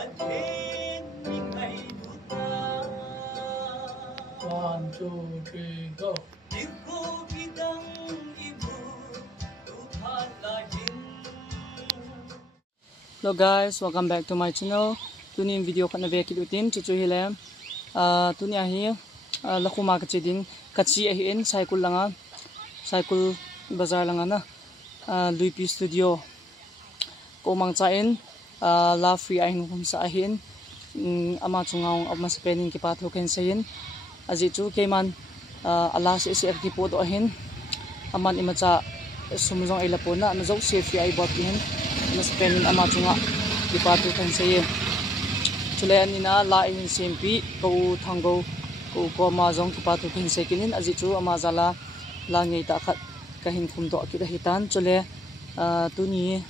One, two, three, go. Hello guys, welcome back to my channel. Tuni video kan nabe kidutin chuchu hilem. Tuni ahi lakuma kachidin kachi ahin cycle langa. Cycle bazar langa na. Luipi studio. Komang chain la free ahin kum sa ahin. Ama chungaung ama spending ki patho ken sayin. Ajitu keman ala se se ki pod ahin. Aman imacha sumjong ilapona na jok se free ai bot hin. Mas penin ama chunga dipatu kan saye chulayan nina la in simpi ko thango ko ma jong dipatu kan sekinin ajichu ama jala la ngei ta khat kahin khumdo ki hitan chule tuni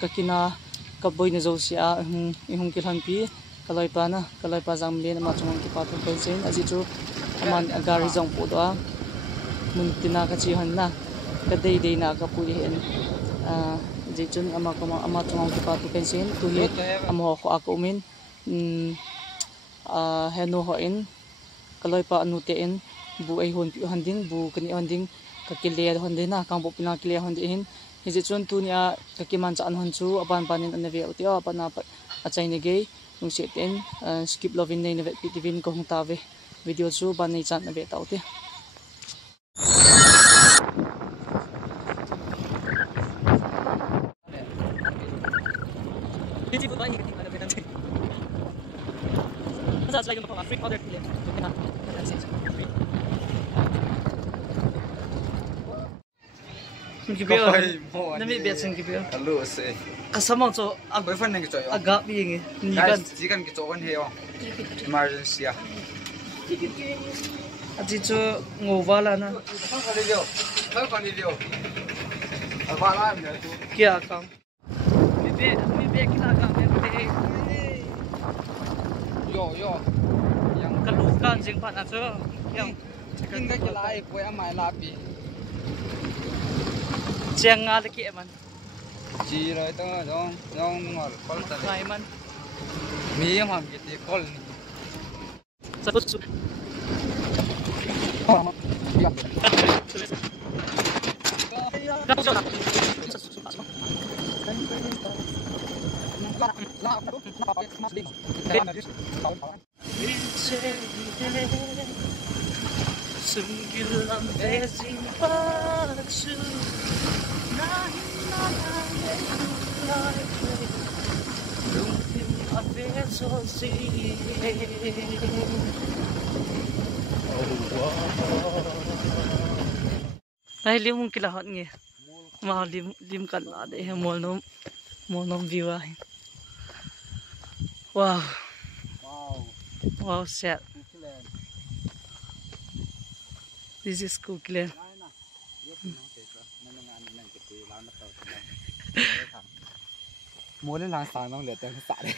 kakina kaboy na zosia ihung kilhan pi kalai pa jam len ama chunga dipatu kan sen ajichu aman agari jong podo muntina ka chi hanna kadai dei na ka puli hen jechun ama chungong patu kensin tuhi amo ko ako min heno ho in kaloi pa anute in bu ai hon pi handing bu kani handing kakile hondin na kang popina kile hondin jechun tunia kakiman chan hon chu aban panin anave utia apana achai ne ge nung seten skip loving nei ne pitivin ko hung tave video chu ban nei chan na be taute Beautiful bunny keting ada bedan. Masa lagi untuk free order dia. Kena free. Sungkibio. Nami biar sungkibio. Halo se. Kasama so boyfriend nang gicoy. agak bingi. Nikan jikan gicoan heo. Emergency ya. Aji cho ngovala na. Kan video. Awala mi tu. Kya kam? Mi be kita kam ente. Yo. Yang Kalukan jing pan aso. Yang tinggal kelai boy amai lapi. Chiang nga laki man. Chi rồi to dong ngol kol ta. Ngai man. Mi ham giti kol ni. Saput. Ya. Sunggilang besin pacu Ay limong kilahot ngi ma lim kan ade mol nom view ay wow set this is Cookland Mua lên làng sáng nó lượt tên xả đấy.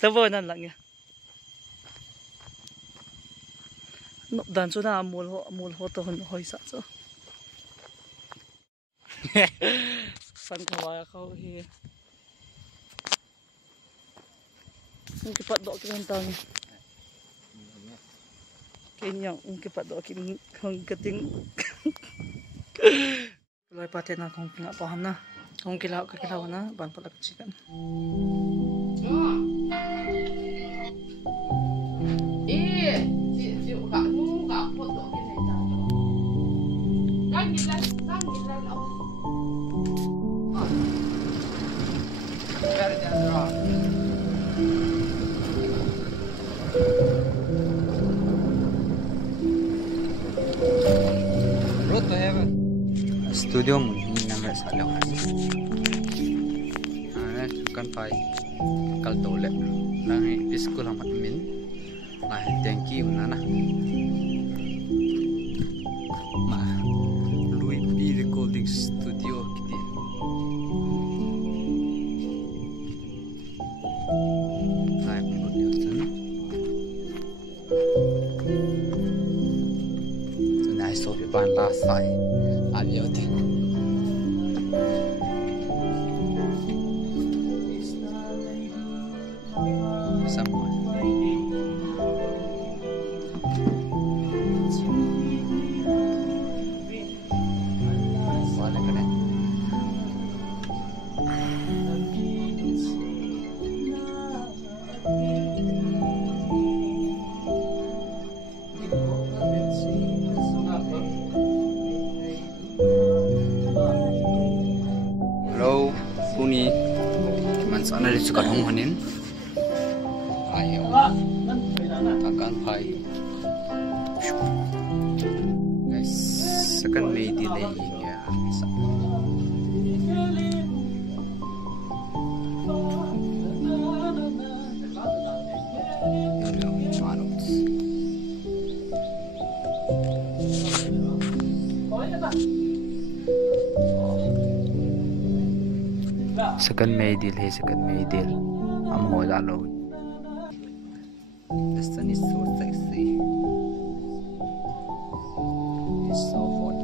Tao vừa năn lặng nha. Nộp đàn chỗ nào mua hộ tao hơi sợ chứ. Sẵn khả vài khâu hi. Ang kipat do kita tang. Kenya ang kipat do kita hang keting. Kalau paten na kong pinga paham na. Kung kilaw na ban pala chicken. Road to heaven. Studio mo ni number sa lawan. Kan pai kal tole lang school hamat min lah thank you nana ma Louis P recording studio kiti live production so nice of you ban last side abiote kuni man sana di suka hong hanin ayo akan pai guys second may delay ya second may deal hai second may deal am ho dalo the sun is so sexy it's so hot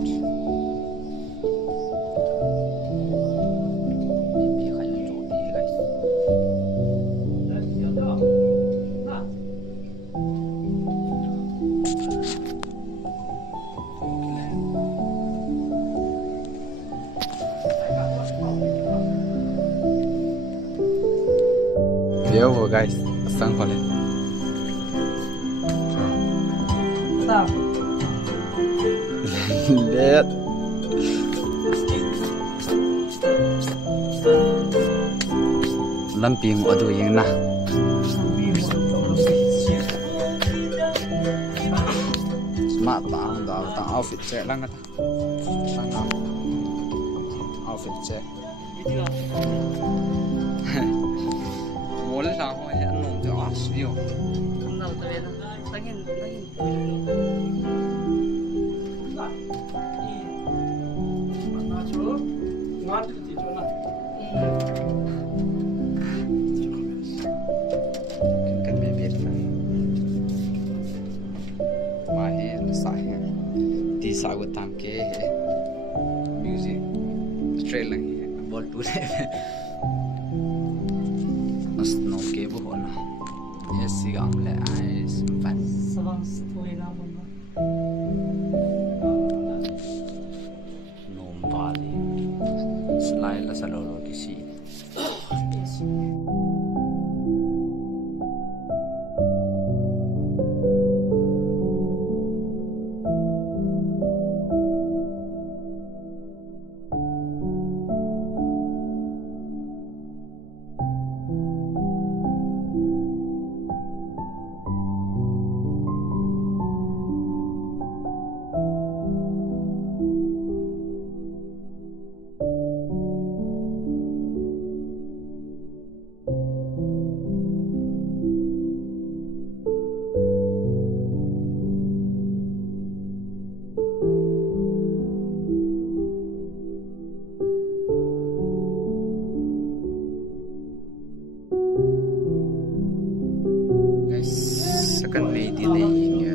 maybe kayo jodi hai guys Yo guys, asang kali. Stop. Lihat. Lamping adu yang nah. Smart tang outfit check lang kata. Outfit check. Wala lang ako yan nung jawas view. Ano tayo na? Lagin. Kan bebek lah. Mahir saya. Di sagut tam ke music. Straight lang. Ball to no ke bu hona yes sigam le eyes fan Sabang story naman na. no bali slide la sa lolo kisi second may delay ya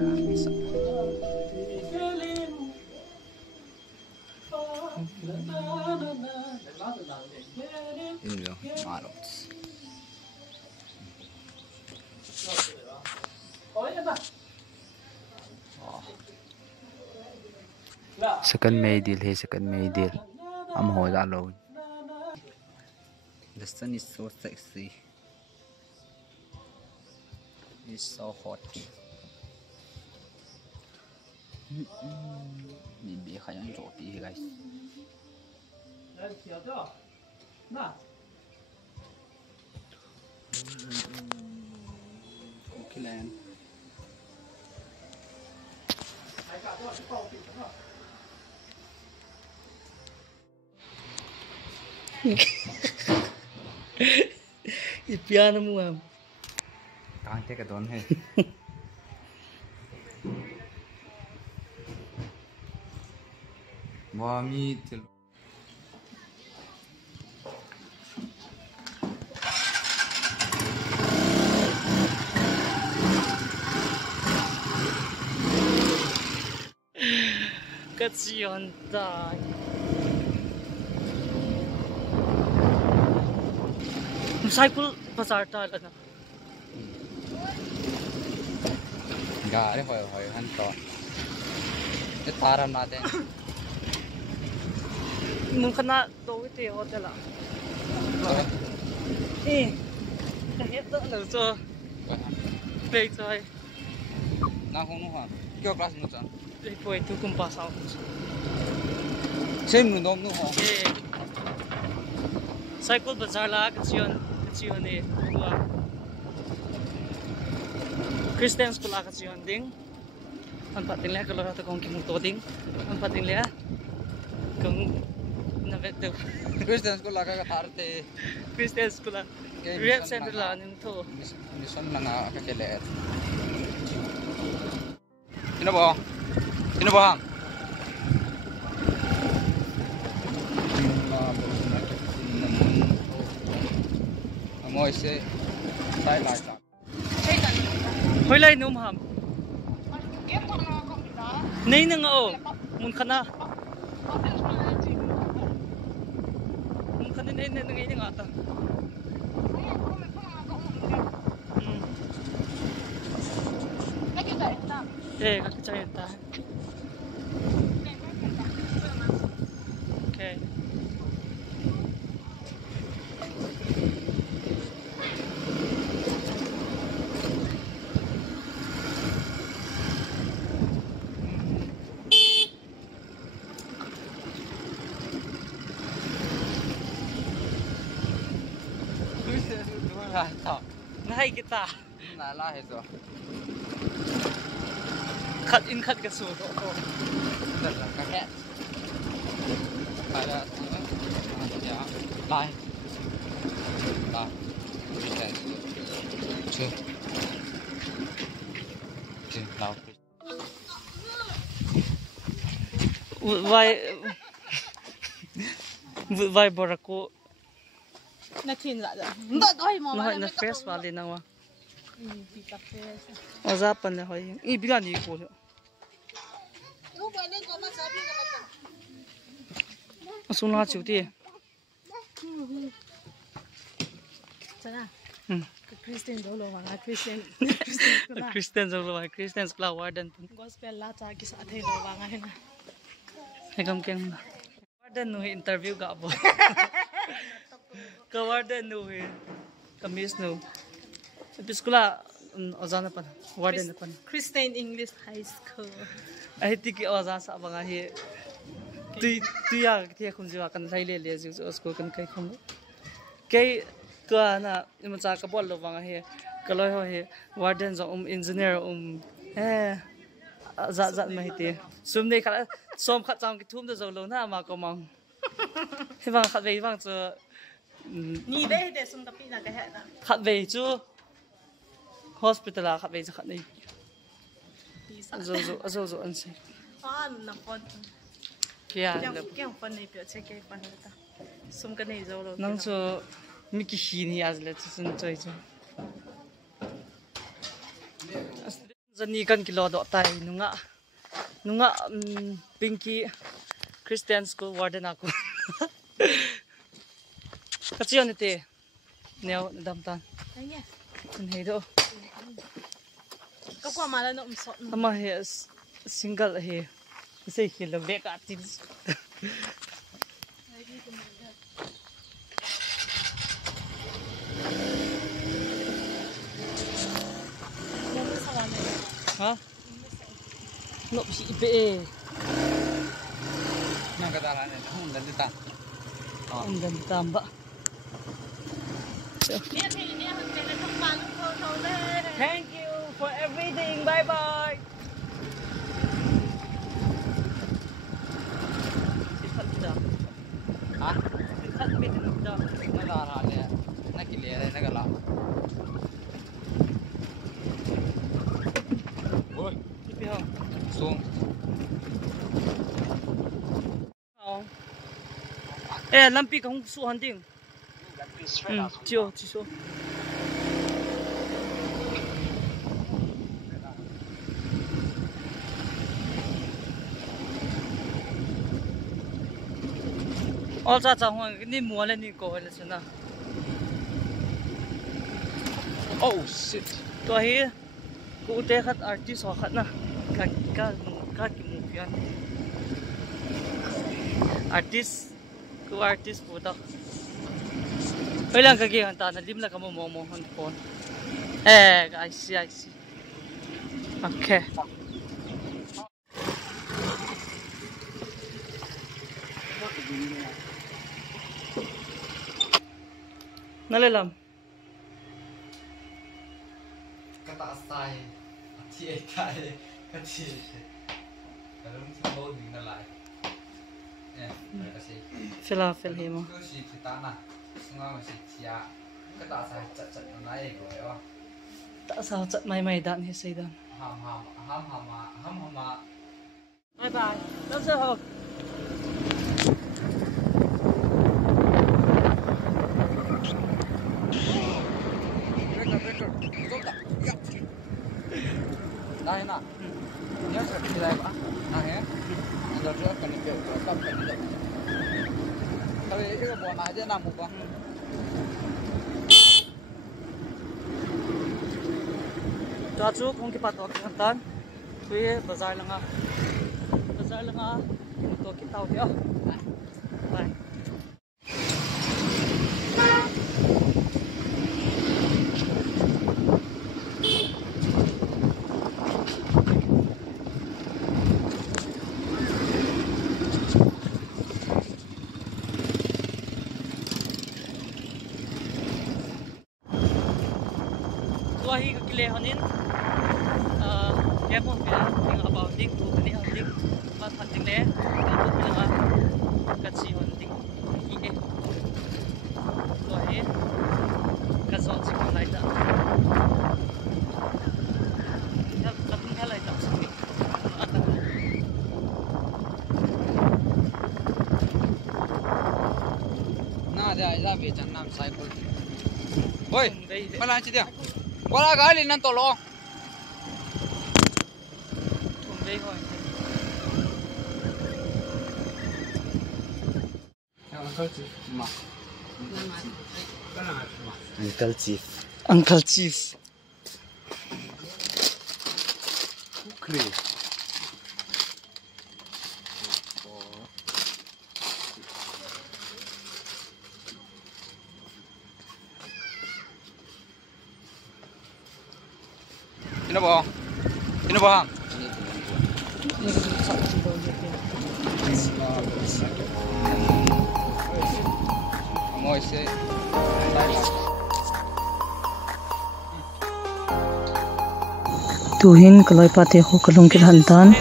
ini loh marot second may deal hai second may deal am ho dalo the sun is so sexy. It's so hot. Maybe kayo jodi guys. Okay lang. Ipiano mo am. Kante ka doon hai. Mami til. Kasihan tayo. Cycle pasar tayo na. Gari hoy hanto. Ito taram natin. Nung kana to ito yung hotel ah. Kahit na so. Play tayo. Nakunuhan. Ikaw class mo saan? Play po ito kung pasa ako. Same mo dom no ho. Cycle Bazaar la kachion ni tua Christian school la kachion ding an pating le kalau ta kong king to ding an pating le kong na vetu Christian school la ka tharte Christian school la Red Center la ning to mission la nga ka kele Sino ba? Sino ba? Ngồi xe tay lại chặt. Hoi lai num ham. Nei na nga o mun khana. Mun khana nei na ngai nga ta. Eh, kakacay ta. Okay. Nahay kita. Nala ito. Cut in cut ka su. Kakek. Ada ya lai. Lah. Bisa itu. Cu. Cu, lau. Vai borako. Na tin la da. Nda doi mo Na na fresh wali na wa. Ozapan na hoy. Ibigan ni ko. Asuna chuti. Sana. Hmm. Christian dolo wanga Christian zolo wa Christian school warden. gospel la ta ki sa thai lo wanga hena. Hegam keng. Warden no interview ga bo. Ka warden no he. Kamis no. Biskula ozana pan. Warden pan. Christian English High School. Ai tiki oza sa banga he. Tu ya ti khum jiwa kan lai le ju school kan kai khum. Kai to na imcha ka bol lo banga he. Kaloi ho he warden zo engineer za ma hiti. Sum nei khala som khat cham ki thum de zo lo na ma ko mang. He bang khat ve bang zo Ni be de sum ta pi na ka he na. khat ve chu hospital la khat ve khat nei. Zo an se. Na kon. Kya Kyang pan nei pyo che ke pan ta. Sum ka nei zo lo. nang so miki hini azle tsun choi chu zani kan kilo do tai nunga Pinky Christian school warden ako kachion ite neo damtan Ai ne. kun heido Ka kwa mala no umsot no. ama he single he sei kilo beka tins ha no si ipe Nang katalan ito. Dan dita. ang ganda tamba Ni thi ni han te na thong pan ko le. thank you for everything bye bye Ah, Sifat bit da nagara le. Nakilere nagala. Oi, ipi ho sung. eh lampi ka hung su han ding chiu chi su all cha cha hong ni mo le ni ko le chuna Oh shit. to hi ku te khat artist ho khat na ka ki mu pian artist ku artist po ta Kailan ka giyan ta na limla ka mo hon phone I see okay Nalelam. Kata asai, ati kai, kati. Kalau mungkin mau di nalai. Terima kasih. Falafel himo. Itu si kita na, semua masih cia. Kata asai cat nalai gue ya. Tak sao chat mai dan he sai dan. Ham. Bye bye. That's all. Nah, nak. Dia sudah mulai pak. Nah ya. Sudah kan itu tetap kan itu. Kalau itu buat aja namu pak. Chachu kung kipato kan tuye bazar langa to kitao dia. Bye. Wahi kile hanin kemon pia ting about ding tu kani ding pat hating le tu pila katsi hon ding ine wahi kazon si kolai da ya kating halai da sini akan Nah, dia bicara nam cycle. Oi, mana sih dia? Wala kali nan tolong. Tumbei hoi. Uncle Chief. Uncle Chief. Kukri. Ini bohong. Ini bohong. Mau isi. Tuhin kaloi pate ho kalung kilhantan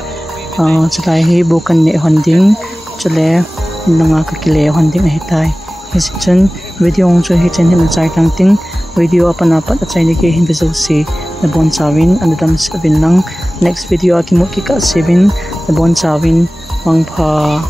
chalai hi bukan ne honding chale nanga ka kile honding hitai hesitan video ong cho hi chen hin chai tang ting video apana pat achai ne ke hin bezo si na bon chawin andam sabin lang next video akimot ki ka sebin na bon chawin wang pha